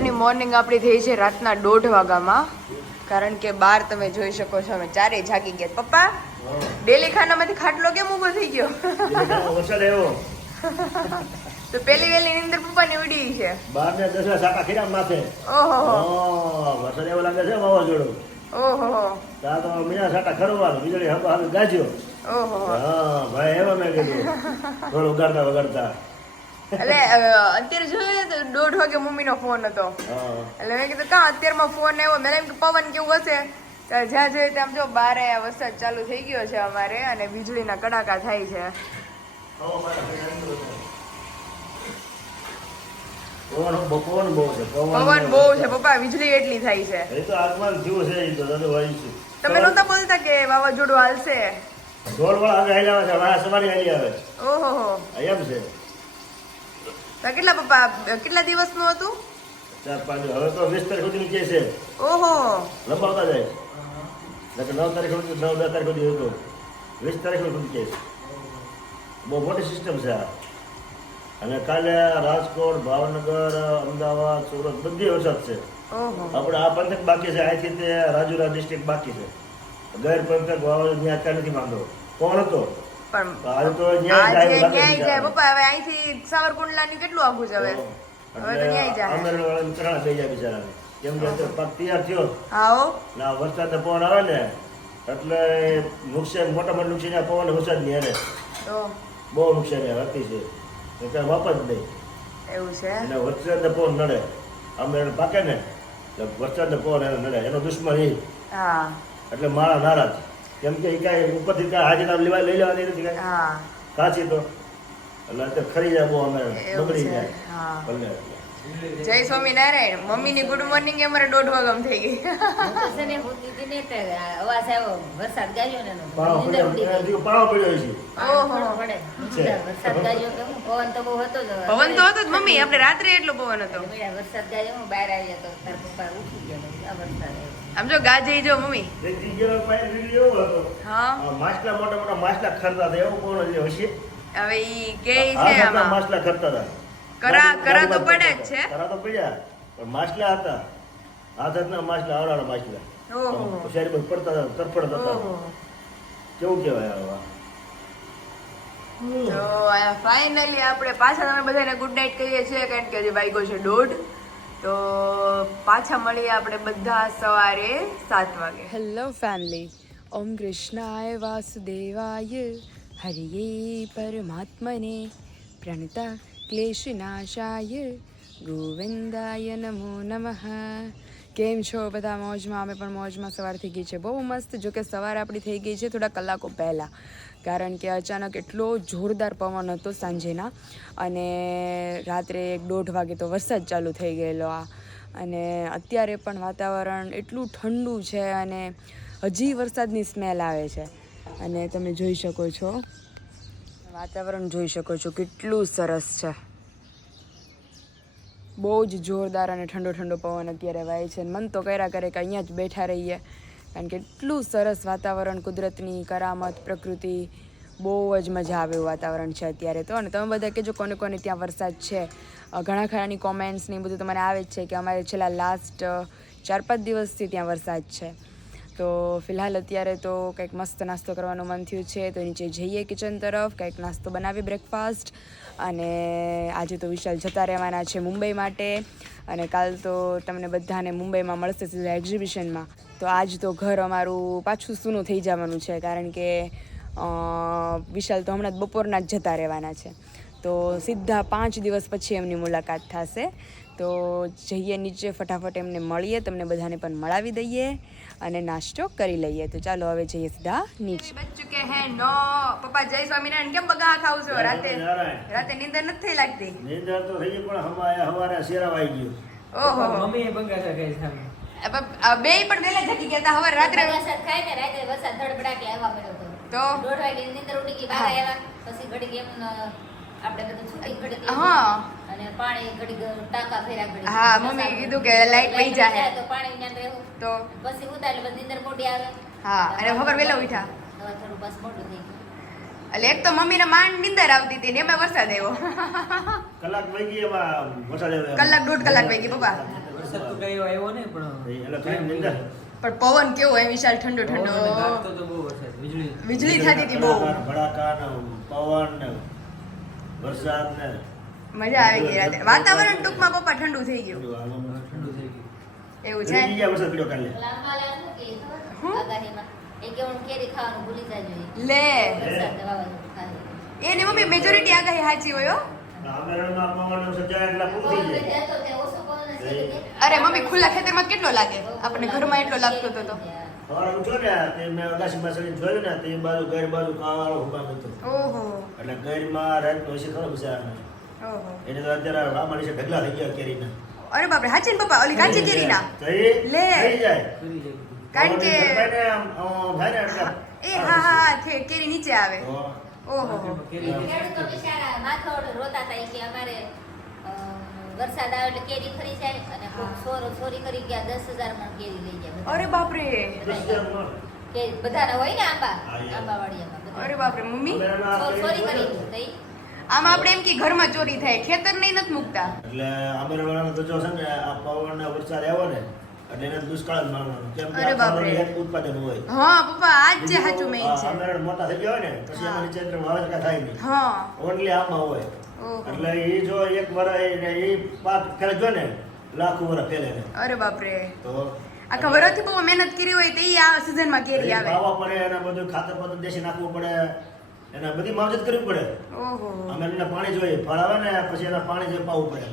અત્યારની મોર્નિંગ આપણી થઈ છે રાતના દોઢ વાગ્યામાં. કારણ કે બાર તમે જોઈ શકો છો અમે ચારેય જાગી ગયા. પપ્પા ડેલી ખાનામાંથી ખાટલો કેમ ઊભો થઈ ગયો? વરસાદ આવ્યો. તો પેલી વેલી નીંદર પપ્પાની ઉડી છે. બાર ને દસ સાકા ખીરા માથે. ઓહો. વરસાદ એવો લાગે છે વાવાઝોડું. ઓહો. ત્યાં તો મીના સાટા ખરવાનું વીજળી હવા હવે ગાજ્યો. ઓહો. હા ભાઈ એવા મેં કીધું. થોડું ઉગાડતા વગાડતા. એટલે અત્યારે જોઈએ તો દોઢ વાગે મમ્મીનો ફોન હતો. એટલે મેં કીધું કા અત્યારમાં ફોન આવ્યો? મેં એમ કે પવન કેવું હશે? જ્યાં જોઈએ ત્યાં જો બારે વરસાદ ચાલુ થઈ ગયો છે અમારે અને વીજળીના કડાકા થાય છે. પવન બહુ છે પપ્પા વીજળી એટલી થાય છે. એ તો આસમાન જેવું છે એ તો છે. તમે નહોતા બોલતા કે વાવાઝોડું હાલશે? ઢોલ વાળા આગળ હાલ્યા આવે છે સવારી હાલી આવે ઓહો એમ છે. કેટલા પપ્પા કેટલા દિવસનું હતું? ચાર પાંચ હવે તો વીસ તારીખ સુધી કે છે. ઓહો. લંબાવતા જાય. નકર નવ તારીખ સુધી નવ દસ તારીખ સુધી હતું. વીસ તારીખ સુધી કે બહુ મોટી સિસ્ટમ છે આ. અને કાલે રાજકોટ ભાવનગર અમદાવાદ સુરત બધી વરસાદ છે. આપણે આ પંથક બાકી છે. અહીંથી તે રાજુરા ડિસ્ટ્રિક્ટ બાકી છે. ગેર પંથક વાવાઝોડું ત્યાં અત્યારે નથી માંગતો. કોણ હતો? પણ હાલ તો ન્યાય જાય પપ્પા હવે અહીંથી સાવરકુંડલાની કેટલું આગું છે હવે? હવે તો ન્યાય જાય. ત્રણ થઈ જાય બિચારાને. કેમ કે પાક તૈયાર થયો. આવો ને વરસાદ પવન આવે ને એટલે નુકસાન મોટા મોટા નુકસાન પવન વરસાદ નહીં એને બહુ નુકસાન હતી છે. એ કાંઈ જ નહીં. એવું છે? અને વરસાદ પવન નડે. અમે પાકે ને વરસાદ પવન એને નડે. એનો દુશ્મન એ. હા. એટલે મારા નારાજ. કેમ કે એ કાંઈ ઉપરથી કાંઈ હાજર લેવા લઈ લેવાની નથી કાંઈ. કાચી તો. એટલે ખરી જાય બહુ અમે બગડી જાય. ભલે. જય સ્વામિનારાયણ. મમ્મીની ગુડ મોર્નિંગ અમારે દોઢ વાગમ થઈ ગઈ. ને ને અવાજ આવ્યો વરસાદ ગાયો ને પવન તો બહુ હતો પવન તો હતો મમ્મી. આપણે રાત્રે એટલો પવન હતો. વરસાદ ગાયો હું બહાર આવ્યા તો પપ્પા ઉઠી ગયા વરસાદ આવ્યો. આમ જો ગાજે જો મમ્મી. હા. માછલા મોટા મોટા માછલા ખરતા હતા એવું કોણ હશે? હવે ઈ કે છે આમાં. માછલા ખરતા હતા. કરા- કરા તો પડે જ છે. કરા તો પડ્યા પણ માછલા હતા. હાથ હાથના માછલા આવડાના માછલા. હોશિયારી પર પડતા હતા તરફડતા હતા. કેવું કહેવાય આ? તો ફાઇનલી આપણે પાછા તમે બધાને ગુડ નાઇટ કહીએ છીએ કારણ કે હજી વાગ્યો છે દોઢ. તો પાછા મળીએ આપણે બધા સવારે સાત વાગે. હેલો ફેમિલી ઓમ કૃષ્ણાય વાસુદેવાય. હરિયે પરમાત્મને. પ્રણતા ક્લેશનાશાય ગોવિંદાય નમો નમઃ કેમ છો બધા? મોજમાં? અમે પણ મોજમાં સવાર થઈ ગઈ છે બહુ મસ્ત, જો કે સવાર આપણી થઈ ગઈ છે થોડા કલાકો પહેલાં. કારણ કે અચાનક એટલો જોરદાર પવન હતો સાંજેના. અને રાત્રે એક દોઢ વાગે તો વરસાદ ચાલુ થઈ ગયેલો આ. અને અત્યારે પણ વાતાવરણ એટલું ઠંડુ છે અને હજી વરસાદની સ્મેલ આવે છે. અને તમે જોઈ શકો છો વાતાવરણ જોઈ શકો છો, કેટલું સરસ છે. બહુ જ જોરદાર અને ઠંડો ઠંડો પવન અત્યારે વાય છે. મન તો કર્યા કરે કે અહીંયા જ બેઠા રહીએ. કારણ કે એટલું સરસ વાતાવરણ, કુદરતની કરામત, પ્રકૃતિ, બહુ જ મજા આવે એવું વાતાવરણ છે અત્યારે તો. અને તમે બધા કહેજો કોને કોને ત્યાં વરસાદ છે. ઘણા ખરાની કોમેન્ટ્સ ને બધું તમારે આવે જ છે કે અમારે છેલ્લા લાસ્ટ ચાર પાંચ દિવસથી ત્યાં વરસાદ છે. તો ફિલહાલ અત્યારે તો કંઈક મસ્ત નાસ્તો કરવાનું મન થયું છે, તો નીચે જઈએ કિચન તરફ, કંઈક નાસ્તો બનાવીએ બ્રેકફાસ્ટ અને આજે તો વિશાલ જતા રહેવાના છે મુંબઈ માટે. અને કાલ તો તમને બધાને મુંબઈમાં મળશે સીધા એક્ઝિબિશનમાં તો આજ તો ઘર અમારું પાછું સૂનું થઈ જવાનું છે, કારણ કે વિશાલ તો હમણાં બપોરના જ જતા રહેવાના છે. તો સીધા પાંચ દિવસ પછી એમની મુલાકાત થશે. તો જઈએ નીચે ફટાફટ એમને મળીએ, તમને બધાને પણ મળાવી દઈએ. અને નાસ્તો કરી લઈએ. તો ચાલો હવે જઈએ સીધા નીચે. બચ ચુકે હે નો. પપ્પા જય સ્વામિનારાયણ. કેમ બગા ખાવ છો? રાતે રાતે નીંદર નથી થઈ લાગતી? નીંદર તો થઈ ગઈ પણ હવારે હવારે શેરાવાઈ ગયો. ઓહો. મમ્મી બગા ખાઈ સામે બે પણ વેલા જતી ગયા હતા હવે રાત્રે. વરસાદ ખાય ને રાત્રે વરસાદ ધડબડાકે આવવા મળ્યો. તો. દોઢ વાગે નીંદર ઉડી ગઈ બહાર આવ્યા. પછી ઘડી એમ બધું. હા. હા, મમ્મીએ કીધું કે લાઈટ વહી. તો પાણી તો પછી ઉતાર એટલે પછી નીંદર મોટી આવે હા, અને ખબર વહેલા ઉઠ્યા. હવે થોડું બસ મોટું થઈ એટલે એક તો મમ્મીને માંડ નીંદર આવતી હતી ને એમાં વરસાદ આવ્યો કલાક વહી ગઈ એમાં વરસાદ આવ્યો. કલાક દોઢ કલાક વહી ગઈ પપ્પા વરસાદ તો કઈ આવ્યો નહીં પણ એટલે પણ પવન કેવો એ વિશાલ ઠંડો ઠંડો ગાજતો તો બહુ વરસાદ વીજળી વીજળી થતી હતી બહુ ભડાકા પવન વરસાદ ને મજા આવી ગઈ રાતે. વાતાવરણ ટૂંકમાં પપ્પા ઠંડુ થઈ ગયું. ઠંડુ થઈ ગયું. એવું છે? વરસાદ કાલે કે આગાહીમાં. કેરી ખાવાનું ભૂલી. લે. વરસાદ વાવાઝોડું એની મમ્મી મેજોરિટી આગાહી સાચી હોય હો. અરે મમ્મી ખુલ્લા ખેતરમાં કેટલો લાગે? આપણને ઘરમાં એટલો લાગતો હતો તો. સવારે ઉઠ્યો ને તે મેં અગાસીમાં ચડીને જોયું ને તે બાજુ ગેર બાજુ કાવાળો ઊભા હતો ઓહો. એટલે ગેરમાં રાતનો હશે ખરો બિચારાને ઓહો. એને તો અત્યારે આ માણસે ઢગલા થઈ ગયા કેરીના. અરે બાપરે હાચી ને પપ્પા? ઓલી કાચી કેરીના? તો લે. થઈ જાય. કારણ કે એટલે. એ હા હા કેરી નીચે આવે. ઓહો. કેરી ખેડૂતો બિચારા માથોડ રોતા થાય કે અમારે વરસાદ આવે એટલે કેરી ખરી જાય અને કોક ચોર ચોરી કરી ગયા દસ હજાર મણ કેરી લઈ ગયા. અરે બાપરે! કે બધાના હોય ને આંબા. આંબાવાડિયામાં બધા. અરે બાપરે મમ્મી? ચોરી કરી હોય ને, તો ઈ આમાં આપણે એમ કે ઘરમાં ચોરી થાય ખેતર નહીં નથી મૂકતા. એટલે આમેરવાળાનો તો જો છે ને આ પવન ને વરસાદ આવ્યો ને એટલે એને દુષ્કાળ જ કેમ કે અરે આ ઉત્પાદન હોય. હા પપ્પા આજ જે સાચું મેઈન છે. આમેરણ મોટા થઈ ગયા હોય ને પછી એમાં નીચે વાવેતર થાય નહીં. હા. ઓન્લી આમાં હોય. એટલે એ જો એક વર એ પાક જો ને લાખો વર ફેલે ને. અરે બાપરે. તો આખા વરસથી બહુ મહેનત કરી હોય તો એ આ સિઝનમાં કેરી આવે. વાવવા પડે એને બધું ખાતર બધું દેશી નાખવું પડે એને બધી માવજત કરવી પડે. ઓહો. અમે એને પાણી જોઈએ ફળ આવે ને પછી એને પાણી જોઈએ પાવું પડે.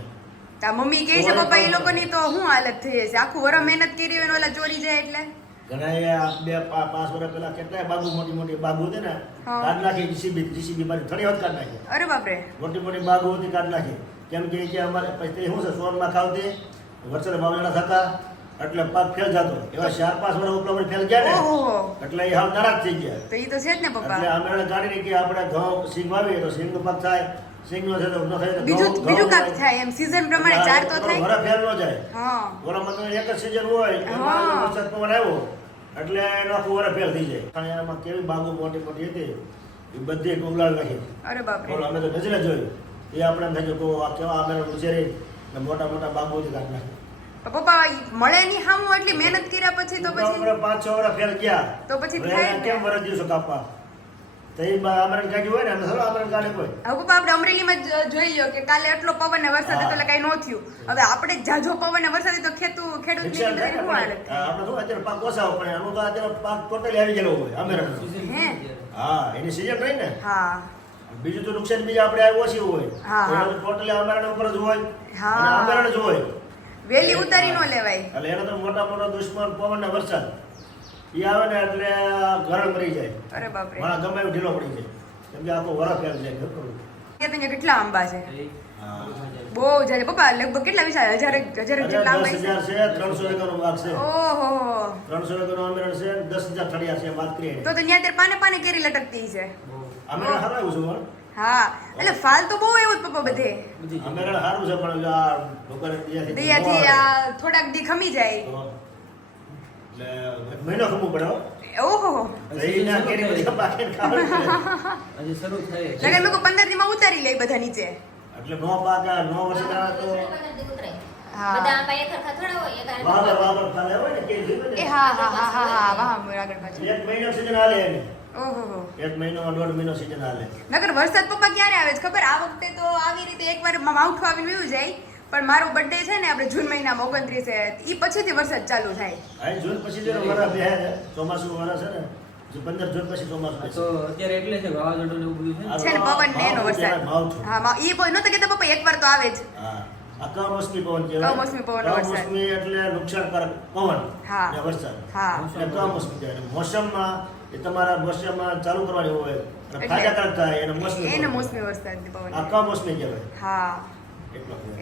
તા મમ્મી કહે છે પપ્પા એ લોકોની તો શું હાલત થઈ હશે? આખું વરસ મહેનત કરી હોય ને ઓલા ચોરી જાય એટલે? ઘણા આ બે પાંચ વર્ષ પહેલા કેટલાય બાગુ મોટી મોટી બાગુ હતી ને હા. કાઢ નાખી જીસીબી જીસીબી મારી ઘણી વખત કાઢ નાખી. અરે બાપરે. મોટી મોટી બાગુ હતી કાઢ નાખી. કેમ કે કે અમારે પછી શું છે સોનમાં ખાવતી વરસાદ વાવણા થતા એટલે પાક ફેલ જતો. એવા ચાર પાંચ વર્ષ ઉપલા ફેલ ગયા ને એટલે એ હાવ નારાજ થઈ ગયા. તો ઈ તો છે જ ને એટલે અમે કાઢીને કે આપણે ઘઉં સિંગ વાવીએ તો સિંગનો પાક થાય છે તો ન થાય તો બીજું બીજું ઘઉં થાય. થાય એમ. સીઝન પ્રમાણે ચાર તો થાય. વરસ ફેલ ન જાય. હા. વરામાં તો એક જ સિઝન હોય હા. વરસાદ પવન આવ્યો. એટલે એનો વરસ ફેલ થઈ જાય. અને એમાં કેવી બાગો મોટી મોટી હતી એ બધી ડુંગળાળ નાખી અરે બોલો અમે તો નજરે જોયું. એ આપણે એમ થાય કે આ કેવા અમે ઉછેરી ને મોટા મોટા બાગુથી કાઢી નાખી. પપ્પા મળે નહીં હામું એટલી મહેનત કર્યા પછી તો પછી આપણે પાંચ છ વર્ષ ફેલ ગયા તો પછી જ કેમ ને. વરસ દિવસો કાપવા? તો એ આમરણ કાઢ્યું હોય ને અમે આમરણ કાઢે કોઈ હવે પપ્પા આપણે અમરેલીમાં જ જોઈ લ્યો કે કાલે એટલો પવન ને વરસાદ હતો એટલે કઈ ન થયું. હવે આપણે જાજો પવન ને વરસાદ હતો ખેતું ખેડૂત નુકસાન થાય શું હાલત આપણે શું અત્યારે પાક ઓછા હોય આનું તો અત્યારે પાક ટોટલી આવી ગયેલો હોય આમરણ Season હે? એની સિઝન રહી ને? હા. બીજું તો નુકસાન બીજા આપણે આવ્યું ઓછી હોય. હા, હા. ટોટલી અમારા ઉપર જ હોય હા. અને જ હોય. વેલી ઉતારી ન લેવાય. એટલે એનો તો મોટા મોટા દુશ્મન પવન ને વરસાદ. એ આવે ને એટલે ગરણ મરી જાય. અરે બાપરે. મારા ગમે એવું ઢીલો પડી જાય. કેમ કે આખો વરસ ફેલ જાય શું કરું ત્યાં અહીંયા કેટલા આંબા છે. બહુ જાય પપ્પા લગભગ કેટલા વિશાળ? હજાર હજાર જેટલા આંબા દસ છે? હજાર છે ત્રણસો એકરનો ભાગ છે. ઓહો. ત્રણસો એકરનો આમરણ છે દસ હજાર ઠળિયા છે વાત કરીએ. તો ત્યાં ત્યારે પાને પાને કેરી લટકતી છે. બહુ. આમરણ આવ્યું છે પણ. હા. એટલે ફાલ તો બહુ એવું જ પપ્પા બધે. જગ્યાએ. સારું છે પણ આ દયાથી ન થોડાક દી ખમી જાય. મહિનો ખમો પડે ઓહો રહીના કેરી બધી પાકીને ખાવી હજી શરૂ થાય છે. લોકો પંદર દી ઉતારી લે બધા નીચે એટલે નો પાકે નો વરસાદ તો પગરથી ઉતરે. હા. બધા આંબા એક હરખા થોડા હોય, એક વાવર વાવર ફાલે હોય ને કેરી એ હા હા હા હા હા વાહ મોર આગળ પાછળ એક મહિનો સીઝન હાલે એની ઓહો એક મહિનો દોઢ મહિનો સીઝન હાલે નગર વરસાદ પપ્પા ક્યારે આવે છે ખબર આ વખતે તો આવી રીતે એકવાર માવઠું આવીને વયું જાય પણ મારો બર્થડે છે ને આપણે જૂન મહિનામાં ઓગણત્રીસે એ પછીથી વરસાદ ચાલુ થાય. આ જૂન પછી જો વરસ બે ચોમાસું વરસ છે ને પંદર જૂન પછી ચોમાસું તો અત્યારે એટલે છે વાવાઝોડું એવું બધું છે ને. પવન ને એનો વરસાદ. હા મા- ઈ નતો કહેતા પપ્પા એકવાર તો આવે જ. આ કમોસમી પવન કહેવાય. કમોસમી પવનનો કમોસમી એટલે નુકસાનકારક પવન હા. વરસાદ. હા. એટલે કમોસમી કહેવાય. મોસમમાં એ તમારા મોસમમાં ચાલુ કરવાની હોય અને ફાયદાકારક થાય એને મોસમી એને મોસમી વરસાદ પવન આ કમોસમી કહેવાય. હા. કહેવાય.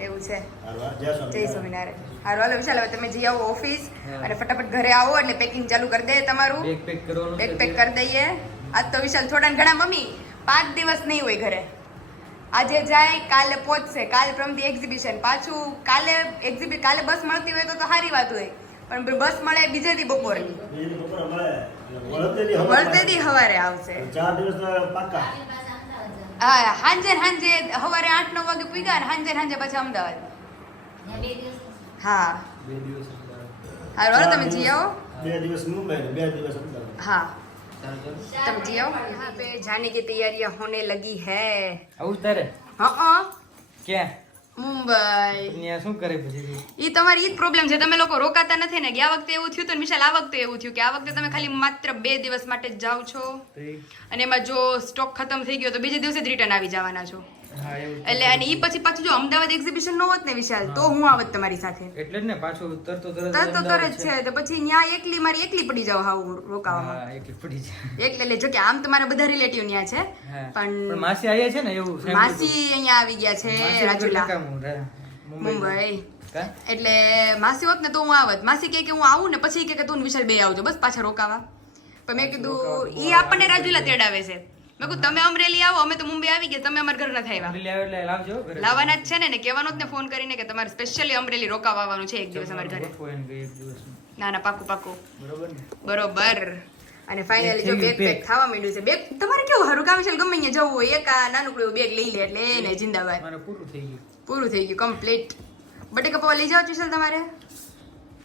એવું છે. જય સ્વામિનારાયણ. હારું હાલો વિશાલ હવે તમે જઈ આવો ઓફિસ અને ફટાફટ ઘરે આવો એટલે પેકિંગ ચાલુ કરી દઈએ તમારું. બેગ પેક પેક કરી દઈએ. આજ તો વિશાલ થોડા ને ઘણા મમ્મી પાંચ દિવસ નહીં હોય ઘરે. આજે જાય કાલે પહોંચશે. કાલે પ્રમથી એક્ઝિબિશન પાછું કાલે એક્ઝિબિ કાલે બસ મળતી હોય તો તો સારી વાત હોય. પણ બસ મળે બીજે દી બપોરે વળતે દી સવારે આવશે. ચાર દિવસ તો હા હાંજે ને હાંજે સવારે આઠ નવ વાગે પૂગ્યા ને હાંજે ને હાંજે પાછા અમદાવાદ ત્યાં બે દિવસ હા બે દિવસ અમદાવાદ. હાલો હાલો, તમે ચાર જી આવો બે દિવસ મુંબઈ ને બે દિવસ અમદાવાદ હા ચાલો, ચાલો. तुम जियो यहाँ पे जाने की तैयारियां होने लगी है આવું જ તારે हाँ ક્યાં મુંબઈ. અહીંયા શું કરે પછી ઈ તમારી ઈ જ પ્રોબ્લેમ છે. તમે લોકો રોકાતા નથી ને. ગયા વખતે એવું થયું તો વિશાલ આ વખતે એવું થયું કે આ વખતે તમે ખાલી માત્ર બે દિવસ માટે જ જાઓ છો. અને એમાં જો સ્ટોક ખતમ થઈ ગયો તો બીજે દિવસે જ રિટર્ન આવી જવાના છો. એટલે અને ઈ પછી પાછું જો અમદાવાદ એક્ઝિબિશન નો હોત ને વિશાલ તો હું આવત તમારી સાથે. એટલે જ ને પાછું તરતો તરત તરતો તરત છે. તો પછી ન્યા એકલી મારી એકલી પડી જાવ હાવ રોકાવામાં. એકલી પડી જાય એટલે એટલે જો કે આમ તમારા બધા રિલેટિવ ન્યા છે પણ માસી આયા છે ને એવું? માસી અહીંયા આવી ગયા છે રાજુલા. મુંબઈ. એટલે માસી હોત ને તો હું આવત. માસી કહે કે હું આવું ને પછી કે તું વિશાલ બે આવજો બસ પાછા રોકાવા. પણ મેં કીધું ઈ આપણને રાજુલા તેડાવે છે. મેં કહું તમે અમરેલી આવો અમે તો મુંબઈ આવી ગયા તમે અમારા ઘર નથી આવ્યા અમરેલી આવે એટલે લાવજો ઘરે. લાવવાના જ છે ને ને કહેવાનો જ ને ફોન કરીને કે તમારે સ્પેશિયલી અમરેલી રોકાવા આવવાનું છે એક દિવસ અમારા ઘરે. ના ના. પાકું પાકું. બરોબર બરોબર. અને ફાઇનલી જો બેગ પેક થવા માંડ્યું છે. બેગ તમારે કેવું હારું કામ છે ગમે અહીંયા જવું હોય એક આ નાનકડું બેગ લઈ લે એટલે એને જિંદાબાદ. પૂરું થઈ ગયું. પૂરું થઈ ગયું કમ્પ્લીટ બટેકા પવા લઈ જાવ છે તમારે?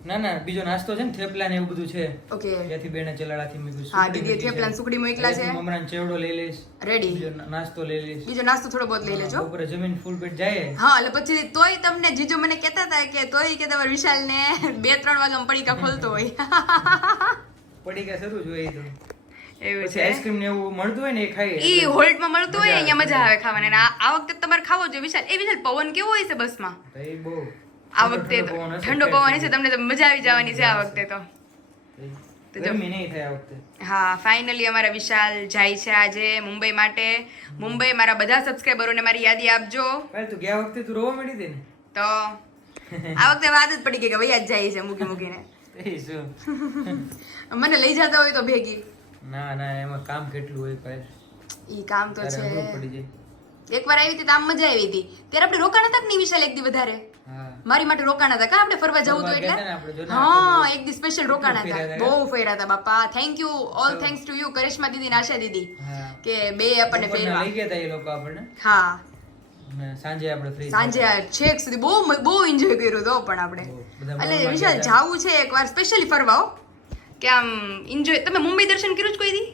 ના ના બીજો નાસ્તો છે ને થેપલા ને એવું બધું છે. ઓકે ત્યાંથી બેને ચલાડાથી મેં હા, દીદી થેપલા સુકડી. મોકલા છે. અહીંયાથી ચેવડો લઈ લઈશ. રેડી બીજો નાસ્તો લઈ લઈશ. બીજો નાસ્તો થોડો બહુ લઈ લેજો. ઉપર જમીન ફૂલ પેટ જાય. હા એટલે પછી તોય તમને જીજો મને કહેતા હતા કે તોય કે તમારે વિશાલ ને બે ત્રણ વાગ્યા પડીકા ખોલતો હોય. પડીકા શરૂ જોઈએ તો. એવું છે? આઈસ્ક્રીમ ને એવું મળતું હોય ને એ ખાઈએ. ઈ એટલે હોલ્ટમાં મળતું હોય અહીંયા મજા આવે. ખાવાની. આ વખતે તમારે ખાવો જોઈએ. વિશાલ એ વિશાલ પવન કેવો હોય છે બસમાં? માં એ બહુ. આ વખતે તો ઠંડો પવન છે તમને તો મજા આવી જવાની છે આ વખતે તો. હા ફાઇનલી અમારા વિશાલ જાય છે આજે મુંબઈ માટે. મુંબઈ મારા બધા સબસ્ક્રાઈબરોને મારી યાદી આપજો. તું ગયા વખતે તું રોવા મળી હતી ને? તો આ વખતે વાત જ પડી ગઈ કે ભાઈ જ જાય છે મૂકી મૂકીને. મને લઈ જતા હોય તો ભેગી. ના ના એમાં કામ કેટલું હોય કાલ ઈ કામ તો છે. એક વાર એકવાર આવી હતી તો આમ મજા આવી હતી. ત્યારે આપણે રોકાણ હતા કે નહીં વિશાલ એક દી વધારે? મારી માટે રોકાણ હતા કા? આપણે ફરવા જવું તો એટલે? હા એક દી સ્પેશિયલ રોકાણ હતા. બહુ ફેરા હતા બાપા. Thank you all thanks to you Karishma દીદી નાશા દીદી કે બે આપણને ફેરવા લઈ ગયા હતા એ લોકો આપણને. હા. સાંજે આપણે ફ્રી સાંજે છેક સુધી બહુ બહુ એન્જોય કર્યું તો પણ આપણે. એટલે વિશાલ જાવું છે એકવાર સ્પેશિયલી ફરવા હો. કે આમ એન્જોય તમે મુંબઈ દર્શન કર્યું જ કોઈ દી?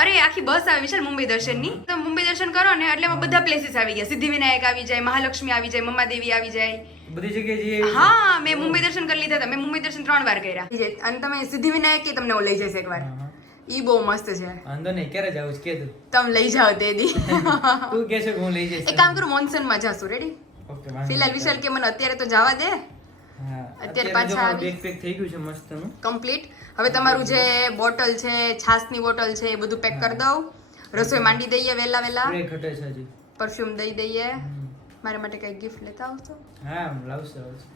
અરે આખી બસ આવે વિશાલ મુંબઈ દર્શનની. તમે મુંબઈ દર્શન કરો ને એટલે એમાં બધા પ્લેસીસ આવી ગયા. સિદ્ધિવિનાયક આવી જાય મહાલક્ષ્મી આવી જાય મમ્માદેવી આવી જાય. બધી જગ્યાએ. હા મેં મુંબઈ દર્શન કરી લીધા હતા. મેં મુંબઈ દર્શન ત્રણ વાર કર્યા. અને તમે સિદ્ધિવિનાયક કે તમને હું લઈ જઈશ એકવાર. ઈ બહુ મસ્ત છે. વાંધો નહીં ક્યારે જાવ છે? કે તું તમે લઈ જાઓ તે દી. તું કે છે હું લઈ જઈશ. એક કામ કરું મોન્સનમાં જાશું. રેડી ઓકે ફિલહાલ વિશાલ કે મને અત્યારે તો જવા દે. અત્યારે પાછા જો પેક થઈ ગયું છે મસ્તનું. કમ્પ્લીટ હવે તમારું જે બોટલ છે છાસની બોટલ છે એ બધું પેક કરી દઉં. રસોઈ માંડી દઈએ ઘટે છે હજી. પરફ્યુમ દઈ દઈએ. મારા માટે કઈ ગિફ્ટ લેતા આવશો? હા લાવશે લાવશે.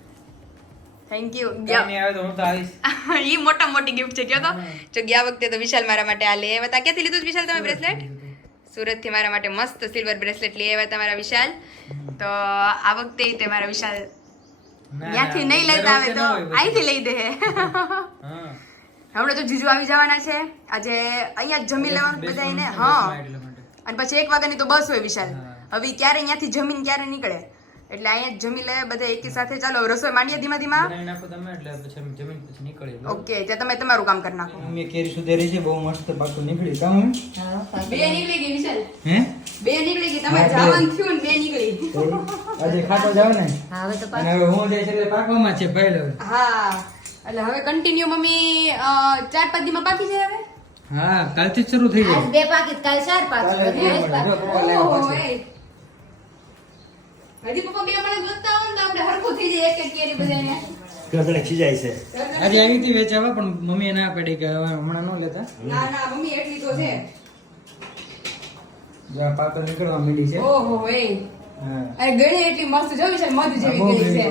થેન્ક યુ ઈ મોટા મોટી ગિફ્ટ છે કયો તો? જો ગયા વખતે તો વિશાલ મારા માટે આ લઈ આવ્યા હતા ક્યાંથી લીધું વિશાલ તમે બ્રેસલેટ સુરતથી મારા માટે મસ્ત સિલ્વર બ્રેસલેટ લઈ આવ્યા હતા મારા વિશાલ. તો આ વખતે તે મારા વિશાલ ત્યાંથી નહીં લેતા આવે તો અહીંથી લઈ દે. હમણાં તો જીજુ આવી જવાના છે. આજે અહીંયા જમી લેવાનું બધા એને હા. અને પછી એક વાગ્યાની તો બસ હોય વિશાલ. હવે ક્યારે અહીંયાથી જમીન ક્યારે નીકળે? એટલે અહીંયા જમી લે બધા એકી સાથે. ચાલો રસોઈ માંડીએ ધીમા ધીમા. નાખો તમે એટલે પછી જમીન પછી નીકળીએ ઓકે ત્યાં તમે તમારું કામ કરી નાખો. મમ્મીએ કેરી સુધારી છે બહુ મસ્ત પાકું નીકળી કામ બે નીકળી ગઈ વિશાલ. હે? બે નીકળી ગઈ તમારે હા, જવાનું થયું ને બે નીકળી. આજે ખાતો જાવ ને? હવે તો અને હવે હું જઈશ એટલે પાકવામાં છે પહેલો હા એટલે હવે કન્ટિન્યુ મમ્મી ચાર પાંચ દીમાં પાકી છે હવે? હા કાલથી શરૂ થઈ ગયું. જાય બે પાકી કાલ ચાર પાકીટ કાલે બધું બે એક પડે. પાકીટ. જો પપ્પા લેવા ઓહો, પાછળ. એ. હજી પપ્પા બે મને ગોતતા હોય ને તો આપણે હરખું થઈ જાય એક એક કેરી બધાને. ઘણા ખીજાય છે. આજે આવી હતી વેચાવા પણ મમ્મીએ ના પાડી કે હવે હમણાં ન લેતા. ના ના મમ્મી એટલી તો છે. પાકલ નીકળવા માંડી છે. ઓહો એ. હા. અરે ગળી એટલી મસ્ત જો છે મધ જેવી ગળી છે.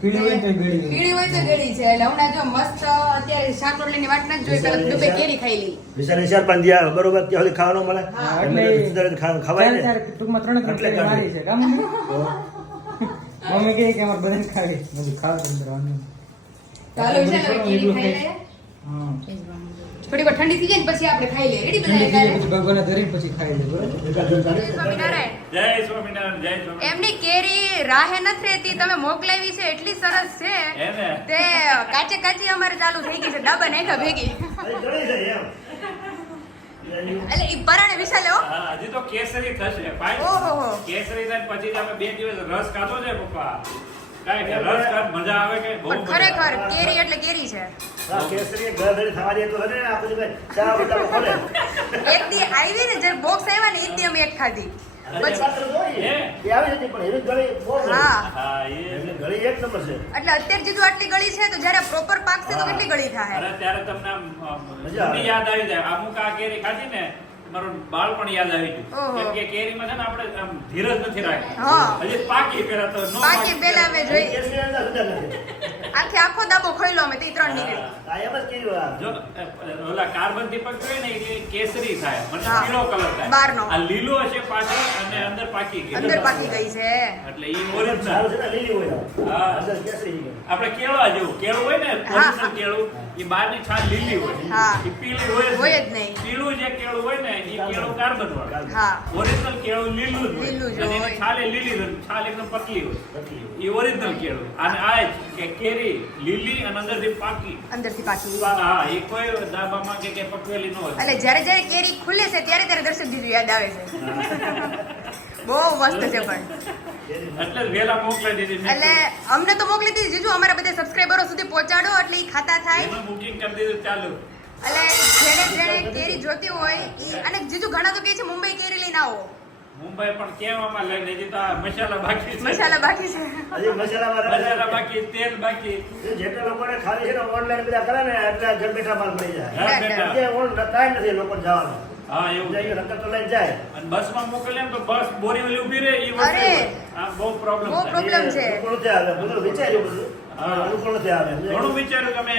પીળી હોય તો ગળી પીળી હોય તો ગળી છે એટલે હમણાં જો મસ્ત અત્યારે શાક રોટલીની વાટ નથી જોઈ પેલા ડબ્બે કેરી ખાઈ લી વિશાલને ચાર પાંચ બરોબર ત્યાં સુધી ખાવાનું મળે. એટલે- ખવાય ને. ટૂંકમાં ત્રણ ત્રણ મારી છે કામ મમ્મી કહે કે અમારે બધાને ખાવી. મેં ખાવ તમે ચાલો વિશાલ કેરી ખાઈ ખાઈશ. હા. થોડી વાર ઠંડી થઈ જાય ને પછી આપણે ખાઈ લઈએ. રેડી બધા? પછી ભગવાને ધરીને પછી ખાઈ લઈએ જય સ્વામિનારાયણ. જય સ્વામિનારાયણ એમની કેરી રાહે નથી રહેતી તમે મોકલાવી છે એટલી સરસ છે. તે કાચે કાચી અમારે ચાલુ થઈ ગઈ છે ડાબા નાખ્યા ભેગી. એટલે ઈ પરાણે વિશાલે હો. હા, હજી તો કેસરી થશે. ભાઈ ઓહો. કેસરી થાય પછી જ અમે બે દિવસ રસ ખાધો છે પપ્પા. મજા આવે કે? બહુ ખરેખર કેરી એટલે કેરી છે. કેસરી ઘર થવા દે તો હને આખું દિવસ ચા બધા ખોલે. એક દી આવી ને જ્યારે બોક્સ આવ્યા ને એક દી અમે એક ખાધી. પછી પાત્ર જોઈએ હે? એ આવી હતી પણ એવી ઘડી બહુ ઘડી. હા. હા એ એટલે ઘડી એક નંબર છે. એટલે અત્યારે જીજુ આટલી ગળી છે તો જયારે પ્રોપર પાકશે તો કેટલી ગળી થાય? ત્યારે તમને યાદ આવી જાય. અમુક આ કેરી ખાધી ને મારું બાળપણ યાદ આવી ગયું. કેમ કે કેરીમાં છે ને આપણે આમ ધીરજ નથી રાખી. હજી પાકી પેલા તો નો બાકી પેલા અમે જોઈ. આખે આખો દાબો ખોઈલો અમે તે ત્રણ નીકળી. જ કેરી જો ઓલા કાર્બન દીપક જોઈએ ને એ કેસરી થાય. મને પીળો કલર થાય. બહારનો. આ લીલો હશે પાછળ પાકી ગઈ. અંદર પાકી ગઈ છે. એટલે ઈ ઓરિજિનલ છે ને લીલી હોય. હા. અંદર કેસરી છે. આપણે કેળા જેવું. કેળું હોય ને ઓરિજિનલ કેળું બહારની છાલ લીલી હોય. હા. પીળી હોય હોય જ નહીં. નહીં. પીળું જે કેળું હોય ને એ કેળું કાર્બન વાળું. હા. ઓરિજિનલ કેળું લીલું જ હોય. અને એની છાલ લીલી જ છાલ એકદમ પતલી હોય. પતલી ઓરિજિનલ કેળું. અને આ કે કેરી લીલી અને અંદરથી પાકી. અંદરથી પાકી. હા એ કોઈ ડાબામાં કે કે પકવેલી ન હોય. એટલે જ્યારે જ્યારે કેરી ખુલે છે ત્યારે ત્યારે દર્શક દીધું યાદ આવે છે. બહુ મસ્ત છે પણ. એટલે અમને તો મોકલી દીધી. જીજુ અમારા બધા સબસ્ક્રાઈબરો સુધી પહોંચાડો એટલે ઈ ખાતા થાય. બુકિંગ કરી દીધું ચાલુ. એટલે જેને જેને કેરી જોતી હોય ઈ અને જીજુ ઘણા તો કહે છે મુંબઈ કેરી લઈને આવો. મુંબઈ પણ કેવામાં લઈને? હજી તો મસાલા બાકી છે. મસાલા બાકી છે. હજી મસાલામાં મસાલા બાકી તેલ બાકી. જેટલા લોકોને ખાલી છે ને ઓનલાઈન બધા કરે ને એટલે ઘર બેઠા માલ મળી જાય. ઘર બેઠા. જે ઓન ટાઈમ નથી લોકો જવાનો. હા એવું જાય નકર તો લઈને જાય. અને બસમાં મોકલે તો બસ બોરીવલી ઊભી રહે એ વસ્તુ આ બહુ પ્રોબ્લેમ બહુ પ્રોબ્લેમ છે. અનુકૂળ નથી આવે બધું વિચાર્યું બધું. હા. અનુકૂળ નથી આવે. ઘણું વિચાર્યું કે અમે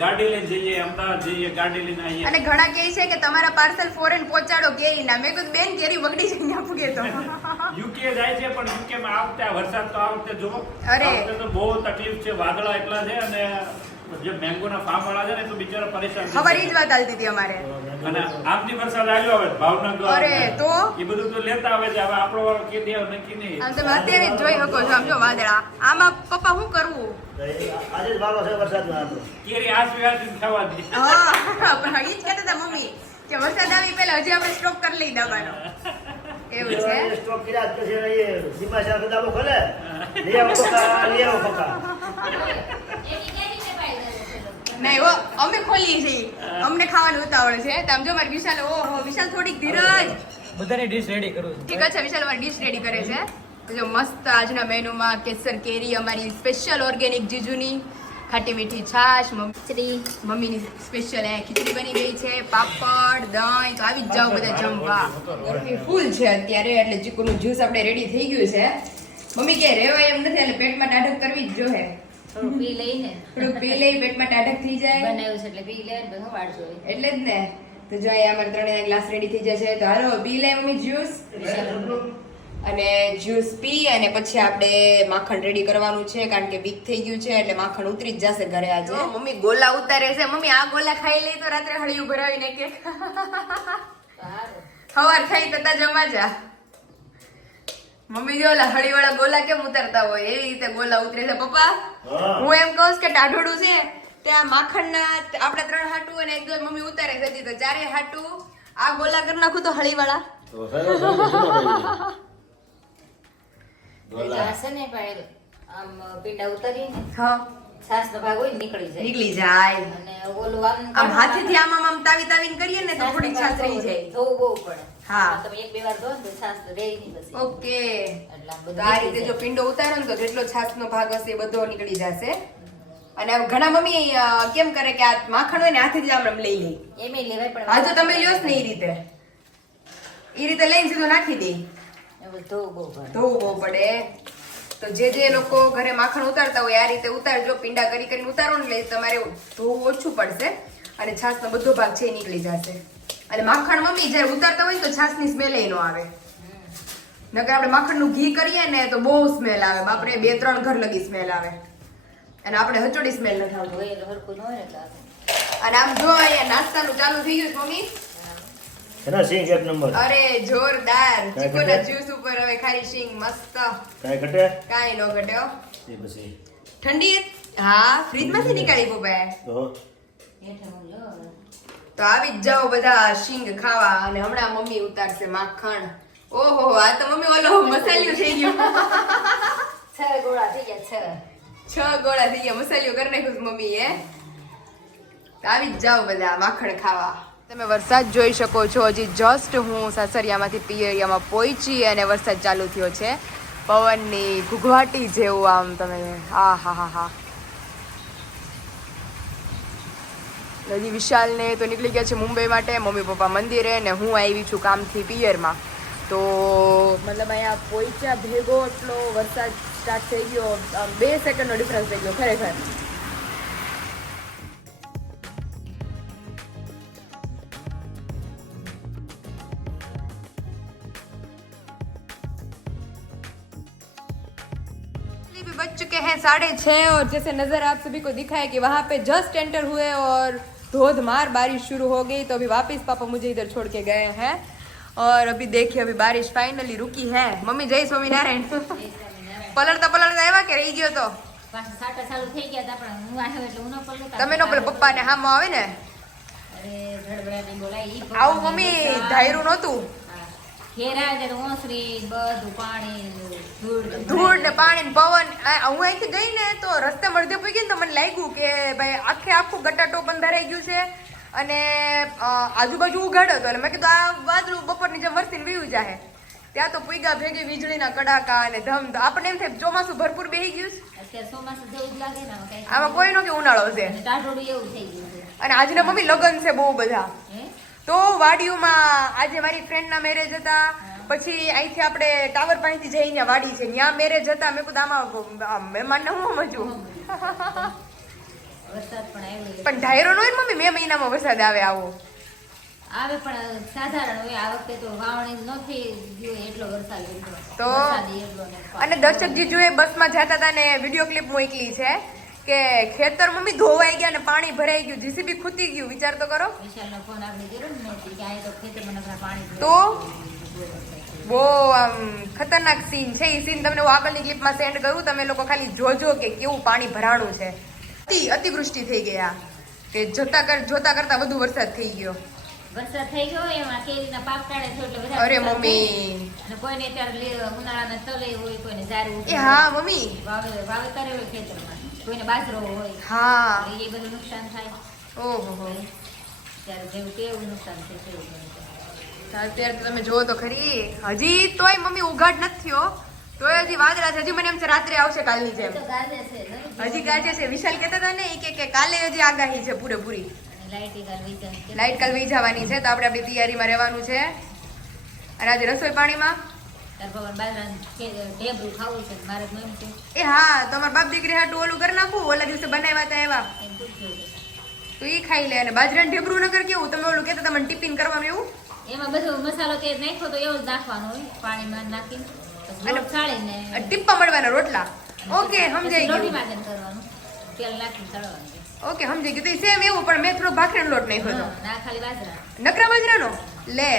ગાડી લઈને જઈએ અમદાવાદ જઈએ ગાડી લઈને આવીએ. અને ઘણા કહે છે કે તમારા પાર્સલ ફોરેન પહોંચાડો કેરી ના. મેં કીધું બેન કેરી વગડી જઈને આપું કે તો. યુકે જાય છે પણ યુકે માં આવતા વરસાદ તો આ વખતે જુઓ. અરે! તો બહુ તકલીફ છે વાદળા એટલા છે અને જે મેંગો ના ફાર્મ વાળા છે ને તો બિચારા પરેશાન ખબર ઈ જ. વાત હાલતી હતી અમારે. અને આમથી વરસાદ આવ્યો હવે ભાવનગર અરે, તો? એ બધું તો લેતા આવે છે. હવે આપણો વાળો કે દેવ નક્કી નહીં. આમ તમે અત્યારે જ જોઈ શકો છો આમ જો વાદળા. આમાં પપ્પા શું કરવું? આજે જ વારો છે વરસાદનો આપણો કેરી આસવી આસવી ખાવા દે હા પણ હજી જ કહેતા હતા મમ્મી કે વરસાદ આવી પહેલા હજી આપણે સ્ટોક કરી લઈ દવાનો. એવું છે? સ્ટોક કર્યા જ પછી એ સીમાચાર બધામાં ખોલે. લે આવો પકા લે આવો પકા એની કેરી ને પાડી દે છે લોકો. નહીં હો અમે ખોલીએ છીએ. અમને ખાવાનું ઉતાવળ છે. તમ જો મારી વિશાલ ઓહો વિશાલ થોડીક ધીરજ. બધાની ડીશ રેડી કરું ઠીક છે વિશાલ મારી ડીશ રેડી કરે છે. જો મસ્ત આજના મેનુમાં કેસર કેરી અમારી સ્પેશિયલ ઓર્ગેનિક જીજુની ખાટી મીઠી છાશ મમ્મી મમ્મીની સ્પેશિયલ ખીચડી બની ગઈ છે પાપડ દહીં તો આવી જ જાવ બધા જમવા. ગરમી ફૂલ છે અત્યારે એટલે ચીકુનું જ્યુસ આપણે રેડી થઈ ગયું છે. મમ્મી કે રેવાય એમ નથી એટલે પેટમાં ટાઢક કરવી જ જોહે થોડું પી લઈને. થોડુંક પી લઈ પેટમાં ટાઢક થઈ જાય. બનાવ્યું છે એટલે પી લે બધો વાળ વાળજો એટલે જ ને. તો જો અહીંયા અમારે ત્રણેય ગ્લાસ રેડી થઈ જશે. તો હાલો પી લે મમ્મી જ્યુસ અને જ્યુસ પી અને પછી આપણે માખણ રેડી કરવાનું છે કારણ કે બીક થઈ ગયું છે એટલે માખણ ઉતરી જ જશે ઘરે આજે. મમ્મી ગોલા ઉતારે છે. મમ્મી આ ગોલા ખાઈ લઈ તો રાત્રે હળિયું ભરાવીને કે. સારું. સવાર થઈ તો તા જમવા જા મમ્મી જો ઓલા હળીવાળા ગોલા કેમ ઉતારતા હોય? એવી રીતે ગોલા ઉતરે છે. પપ્પા હા. એમ કહું છું કે ટાઢોડું છે ત્યાં માખણના આપણે ત્રણ હાટું અને એક મમ્મી ઉતારે છે તો ચારે હાટું આ ગોલા કરી નાખું તો હળીવાળા. આ છે ને પણ આમ પીંડા ઉતારીને હા. છાસનો ભાગ હોય નીકળી જાય. નીકળી જાય. અને ઓલું આમ આમ હાથેથી આમ આમ તાવી તાવીને કરીએ ને તો થોડીક છાસ રહી જાય. ધોવું બહુ પડે. હા. તમે એક બે વાર ધો ને તો છાશ રહે નહીં પછી. ઓકે. એટલે આ રીતે જો પિંડો ઉતારો ને તો જેટલો છાસનો ભાગ હશે એ બધો નીકળી જશે. અને ઘણા મમ્મી કેમ કરે કે આ માખણ હોય ને હાથેથી જ આમ લઈ લે. એમ લેવાય પણ હા તો તમે લ્યો ને એ રીતે. એ રીતે લઈને સીધું નાખી દે. ધોવું બહુ પડે. ધોવું બહુ પડે. તો જે જે લોકો ઘરે માખણ ઉતારતા હોય આ રીતે ઉતારજો પીંડા કરી કરીને ઉતારો ને એટલે તમારે ધોવું ઓછું પડશે અને છાશનો બધો ભાગ છે એ નીકળી જશે. અને માખણ મમ્મી જ્યારે ઉતારતા હોય ને તો છાશની સ્મેલ ન આવે. નકર આપણે માખણનું ઘી કરીએ ને તો બહુ સ્મેલ આવે. બાપરે બે ત્રણ ઘર લગી સ્મેલ આવે. અને આપણે હચોડી સ્મેલ નથી આવતી. અને આમ જો અહીંયા નાસ્તાનું ચાલુ થઈ ગયું મમ્મી? એના સિંગ એક નંબર. અરે જોરદાર. કાંઈ ચીકુના જ્યુસ ઉપર હવે ખારી સિંગ મસ્ત. કાઈ ઘટે? કાઈ નો ઘટ્યો એ પછી. ઠંડી હા ફ્રીજમાંથી નીકાળી પપ્પાએ તો તો આવી જ જાઓ બધા સિંગ ખાવા અને હમણાં મમ્મી ઉતારશે માખણ. ઓહો આ તો મમ્મી ઓલો મસાલ્યું થઈ ગયું. છ ગોળા થઈ ગયા છ. છ ગોળા થઈ ગયા મસાલિયું કરી નાખ્યું મમ્મી એ આવી જ જાઓ બધા માખણ ખાવા. તમે વરસાદ જોઈ શકો છો. હજી જસ્ટ હું સાસરિયામાંથી પિયરિયામાં પહોંચી અને વરસાદ ચાલુ થયો છે. પવનની ઘૂઘવાટી જેવું આમ તમે હા હા હા. હા હજી વિશાલને તો નીકળી ગયા છે મુંબઈ માટે, મમ્મી પપ્પા મંદિરે ને હું આવી છું કામથી પિયરમાં. તો મતલબ અહીંયા પોઈચા ભેગો એટલો વરસાદ સ્ટાર્ટ થઈ ગયો બે સેકન્ડનો ડિફરન્સ થઈ ગયો ખરેખર. साढ़े छः और जैसे नज़र आप सभी को दिखा है कि वहाँ पे जस्ट एंटर हुए और धोधमार बारिश शुरू हो गई तो अभी वापस पापा मुझे इधर छोड़ के गए हैं और अभी देखिए अभी बारिश फाइनली रुकी है मम्मी जय स्वामीनारायण પલળતા પલળતા આવ્યા કે રહી ગયો તો પાછા સાટા ચાલુ થઈ ગયા હતા પણ હું આવ્યો એટલે હું ન પલ્લું તમે નો પેલા પપ્પાને હામો આવે ને અરે ધડબડાટી બોલાય ઈ આવું ભગવાનની મમ્મી દશા. ધાયરું નહોતું ધૂળ ને પાણી પવન. આ હું અહીંથી ગઈ ને તો રસ્તે પડી ગઈ ને તો મને લાગ્યું કે ભાઈ આખે આખું ગટાટો બંધ ધરાઈ ગયું છે અને આજુબાજુ ઉઘાડો હતો. એટલે મેં કીધું આ વાદળું બપોરની જેમ વરસીને વીયું જાહે. ત્યાં તો પૂગા ભેગી વીજળીના કડાકા અને ધમ તો આપણને એમ થાય ચોમાસું ભરપૂર બેહી ગયું જ આમાં કાંઈ. નો કે ઉનાળો છે. અને આજના મમ્મી લગ્ન છે બહુ બધા. તો વાડીઓમાં આજે મારી ફ્રેન્ડના મેરેજ હતા. પછી અહીંથી આપણે ટાવર પાસેથી જઈને વાડી છે. ત્યાં મેરેજ હતા. મેં કીધું આમાં મહેમાન મહેમાનને હું સમજવું પણ ધાયરો નો મમ્મી મે મહિનામાં વરસાદ આવે આવો. આવે પણ સાધારણ હોય. આ વખતે તો વાવણી નથી એટલો વરસાદ તો? ને અને દર્શક જીજુએ બસમાં જતા હતા ને વીડિયો ક્લિપ મોકલી છે. કે ખેતર મમ્મી ધોવાઈ ગયા ને પાણી ભરાઈ ગયું જીસીબી ખૂતી ગયું વિચાર તો કરો. તો? બહુ આમ ખતરનાક સીન છે. એ સીન તમને હું આગળની ક્લિપમાં સેન્ડ કરું. તમે લોકો ખાલી જોજો કે કેવું પાણી ભરાણું છે. અતિ અતિવૃષ્ટિ થઈ ગયા કે જોતા કર જોતા કરતા વધુ વરસાદ થઈ ગયો. વરસાદ થઈ ગયો એમાં કેરીના પાક કાઢે છે એટલે બધા અરે મમ્મી. અને કોઈને અત્યારે લે- ઉનાળાના તલે હોય કોઈને જારું એ હા મમ્મી. વાવે- વાવેતર હોય ખેતરમાં. કોઈને બાજરો હોય હા. એ બધું નુકસાન થાય. ઓહો ત્યારે જેવું કેવું નુકસાન થાય તેવું અત્યારે તમે જુઓ તો ખરી. હજી તોય મમ્મી ઉઘાડ નથી થયો. તોય હજી વાદળા છે હજી મને એમ છે રાત્રે આવશે કાલની જેમ. છે? હજી ગાજે છે. વિશાલ કહેતા હતા ને એ કે કાલે હજી આગાહી છે પૂરેપૂરી. લાઇટ કાલ વીજળી લાઈટ કાલ વહી જવાની છે તો આપણે આપણી તૈયારીમાં રહેવાનું છે. અને આજે રસોઈ પાણીમાં એ હા તમારા બાપ દીકરી હાટું ઓલું કરી નાખું ઓલા દિવસે બનાવ્યા હતા એવા. તો એ ખાઈ લે અને બાજરાનું ઢેબરું નગર કેવું? તમે ઓલું કહેતા તમને ટિફિન કરવાનું એવું? એમાં બધો મસાલો કે નાખ્યો તો એવો જ નાખવાનો હોય પાણીમાં નાખીને. ટીપ્પા મળવાના રોટલા? ઓકે સમજાઈ ગયું. માજન કરવાનું તેલ નાખીને તળવાનું ઓકે સમજાઈ ગયું. તો સેમ એવું પણ મેં થોડો ભાખરીનો લોટ નાખ્યો હતો. ના ખાલી બાજરા નકરા બાજરાનો? લે.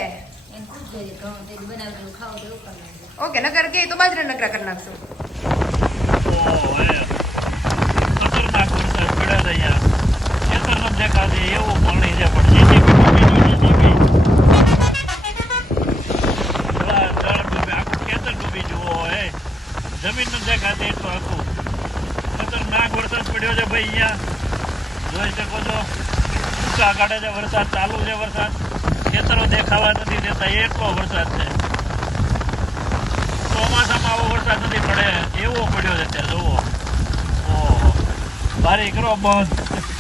ઓકે નકર કે તો બાજરા નકરા કરી નાખશો. ખતરનાક વરસાદ પડ્યો છે અહીંયા. ખેતર નથી દેખાતી એવું પાણી છે પણ જમીન નથી દેખાતી એટલું આખું ખતરનાક વરસાદ પડ્યો છે ભાઈ અહીંયા. જોઈ શકો છો. ઊંચા કાઢે છે વરસાદ ચાલુ છે વરસાદ. ખેતરો દેખાવા નથી દેતા એટલો વરસાદ છે. ચોમાસામાં આવો વરસાદ નથી પડે, એવો પડ્યો છે અત્યારે, જુઓ. ઓહો. બારી કરો બંધ.